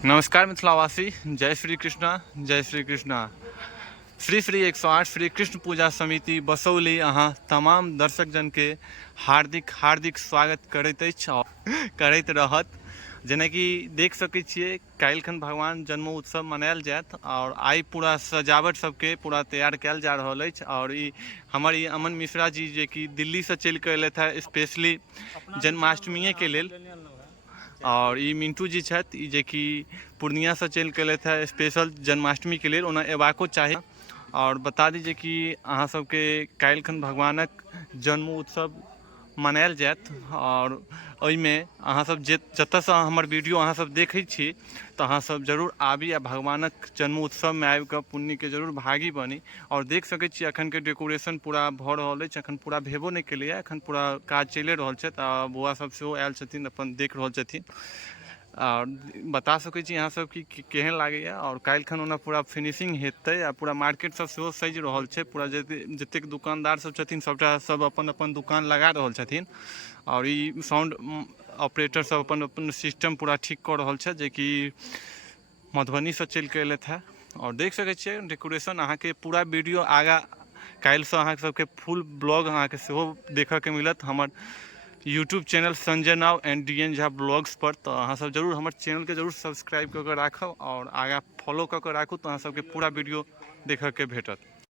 नमस्कार मिथिलावासी, जय श्री कृष्णा। जय श्री कृष्णा। श्री श्री 108 श्री कृष्ण पूजा समिति बसौली अहाँ तमाम दर्शक जन के हार्दिक हार्दिक स्वागत करैत अछि और करैत रहत। जेना कि देख सकै छियै काल्हिखन भगवान जन्म उत्सव मनायल जायत और आई पूरा सजावट सबके पूरा तैयार कयल जा रहल अछि। और हमर अमन मिश्रा जी जे कि दिल्ली से चलि कऽ एलथि है स्पेशली जन्माष्टमीए के लेल। और मिंटू जी छथि जे कि पूर्णिया से चलि के एलथि है स्पेशल जन्माष्टमी के लिए, ओना एबाको चाही। और बता दीजिए कि अहाँ सबके काल्हिखन भगवानक जन्म उत्सव मनायल जायत और ओहिमे अहाँ सब जतऽसँ हमर वीडियो अहाँ सब देखै छी तऽ अहाँ सब जरूर आबी आ भगवानक जन्म उत्सव में आबि कऽ पुण्य के जरूर भागी बनी। और देख सकै छी अखन के डेकोरेशन पूरा भऽ रहल अछि, अखन पूरा भेबो नहि केलैए, अखन पूरा काज चलि रहल छै। बौआ सब सेहो आयल छथिन, अपन देख रहल छथिन और बता सकै छी अहाँ सब कि केहन लागैए। और काल्हिखन ओना पूरा फिनिशिंग हेतै आ पूरा मार्केट सब सेहो सजि रहल छै। पूरा जतेक दुकानदार सब छथिन सबटा सब अपन अपन दुकान लगा रहल छथिन और साउंड ऑपरेटर सब अपन अपन सिस्टम पूरा ठीक कऽ रहल छै जे कि मधुबनी से चलि कऽ एलथि है। और देख सकै छियै डेकोरेशन अहाँके पूरा वीडियो आगाँ काल्हिसँ अहाँ सबके फुल ब्लॉग अहाँके सेहो देखऽ के मिलत हमर YouTube channel Sanjay now and DN Jha blogs पर। तो अहाँ सब जरूर हमर चैनल के जरूर सब्सक्राइब कऽ के राखब और आगाँ फॉलो कऽ के राखू तो अहाँ सबके पूरा वीडियो देखऽ के भेटत।